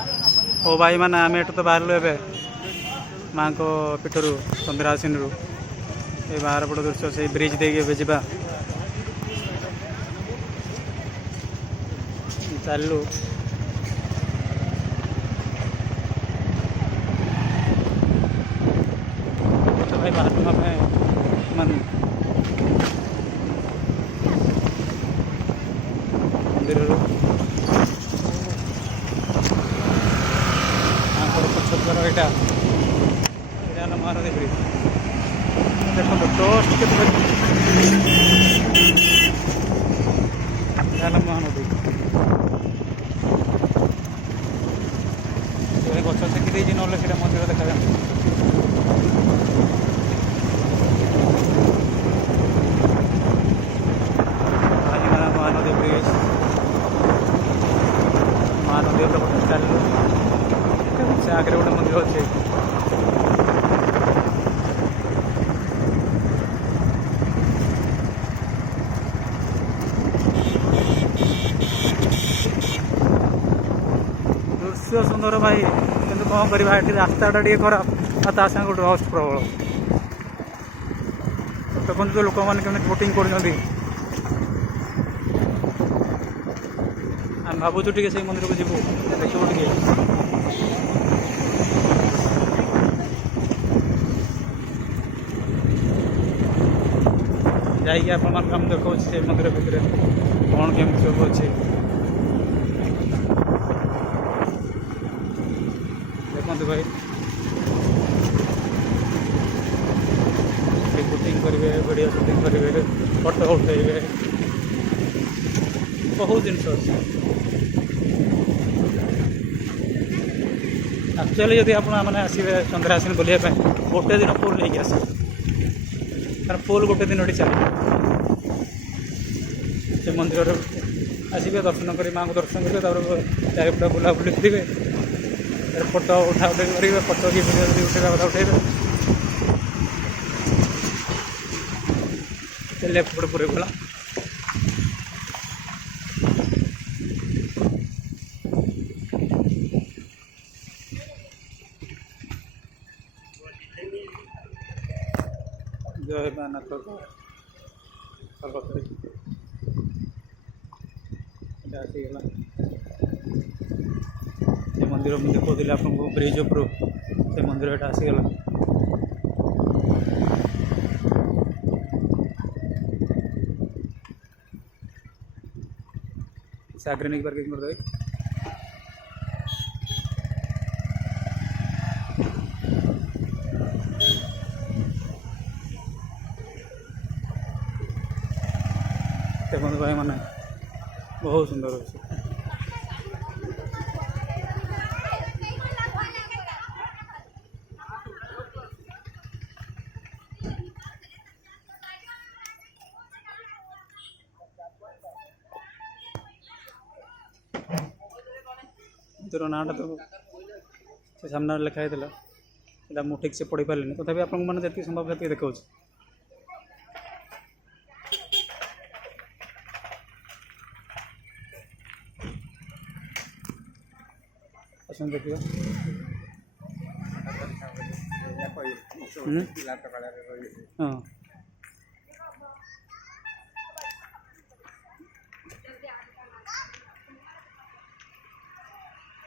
ओ भाई मैंने आम एट तो बाहर ए माँ को पीठरू चंद्रासीन रु ये बाहर पट दृश्य से ब्रिज देके जा चलू तो भाई बाहर मन मंदिर यहाँ महानदी ब्रिज देखो टोस्ट के महानदी गच सेकी देती ना मंदिर देखा महानदी ब्रिज महानदी चलू से आगे गोटे मंदिर अच्छे दृश्य सुंदर भाई किंतु कौन करवा रास्ताटा टे खराब ता सागे डस्ट प्रबल देखो जो लोक मैंने कमी बोटिंग कर भावुँ टे से मंदिर को जीव देखो टे जाइए आप देखा से मंदिर भितर कौन केमी सब अच्छे देखते भाई शूटिंग करेंगे वीडियो शूटिंग करेंगे फोटो उठेबे बहुत जिन एक्चुअली जब आप आसवे चंद्रासीन बुलाया गोटे दिन फुल नहीं आस फुल गोटे दिन चल से मंदिर आसवे दर्शन कर माँ को दर्शन करेंगे चारिपटा बुलाबुली करेंगे फोटो उठा उठे करेंगे फोटो की वीडियो जब उठेगा कथा उठेबे लेफ्ट पटे पूरे गला जय मानक आसीगला से मंदिर मुझे कहते आपको ब्रिज उपर से मंदिर ये आसीगला से आगे नहीं पार्किंग करदे देखते भाई मैंने बहुत सुंदर अच्छे मंदिर नाटा तो से सामने लिखाई था मुझे ठीक से पढ़ी पारे तथापि आप जी संभव जी देखा आसन देखिए हाँ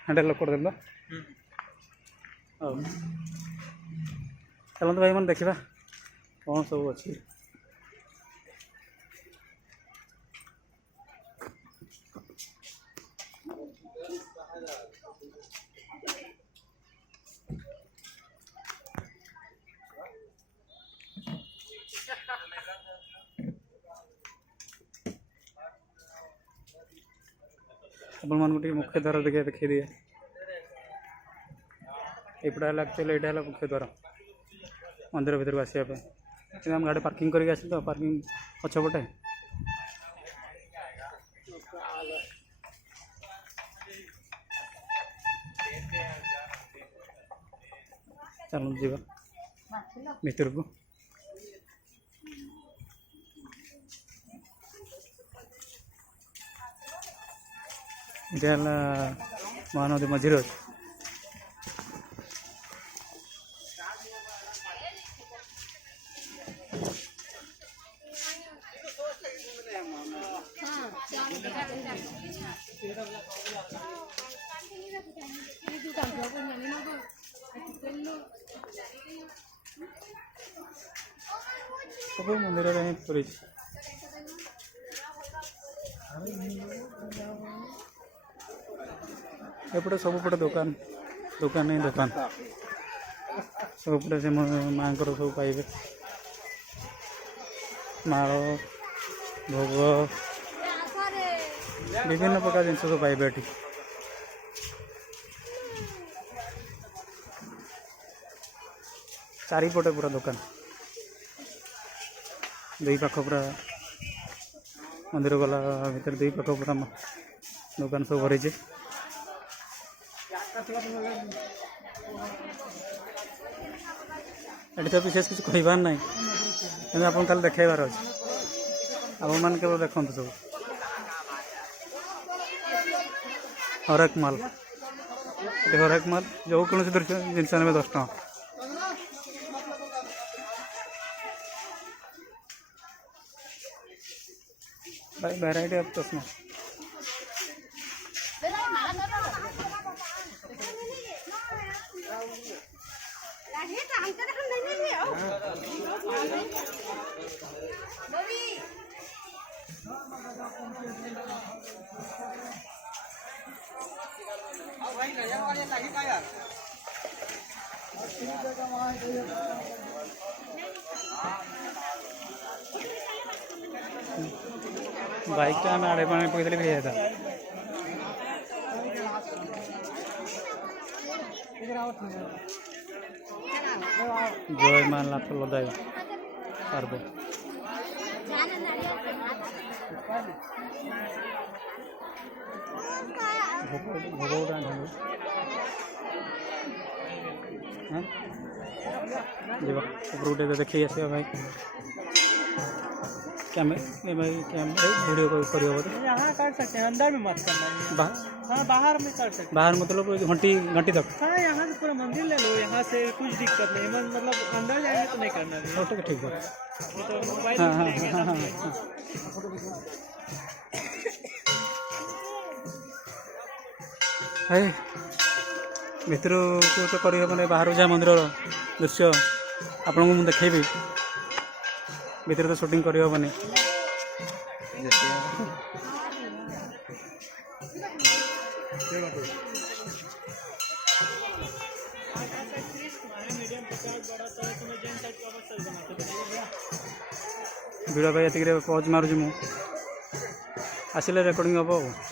हैंडल लॉक कर देल चलते भाई मैंने देखा कौन सब अच्छी अपन मान मुख्य द्वार देखी दिए एपटा एक्चुअली यहाँ मुख्य द्वार मंदिर भर को आसपा आम गाड़ी पार्किंग करके आस तो पार्किंग पछपटे चलो जीवा भितर को महानदी मझिरे अच्छे। सब मंदिर में पड़ी एपटे सबुपटे दुकान दुकान ही दुकान सबुपटे से माँ सब पाइबे माल भोग विभिन्न प्रकार जिन सब पाइबे ये चारिपटे पूरा दुकान दुई पाख पूरा मंदिर गला भर दुई पाख पूरा दुकान सब भरी ये तो विशेष किसी कहबार ना आप खाली देखार अच्छे आप मान केवल देखते सब हरेक माल ये हरेक माल जो कौन जिनस ने 10 टका वैरायटी ऑफ चश्मा बाइक टा आम आड़े पाने पकड़ भी था जय मान ला तो लदाई पार्बो भगवान देखिए आस भाई वीडियो करियो यहाँ कर सकते हैं, अंदर में मत करना है। हाँ बाहर में कर सकते हैं। बाहर मतलब घंटी घंटी तक। हाँ यहाँ से पूरा मंदिर ले लो, यहाँ से कुछ दिक्कत नहीं, मतलब अंदर जाएंगे तो नहीं करना है। तो ठीक है। तो मोबाइल भितर को तो कर बाहर जहाँ मंदिर दृश्य आपको मुझे देखेबी भितर तो शूटिंग कर हेनी भिड़ भाई ये पहुँच मारुँ मुझे आसिले रेकर्डिंग हम।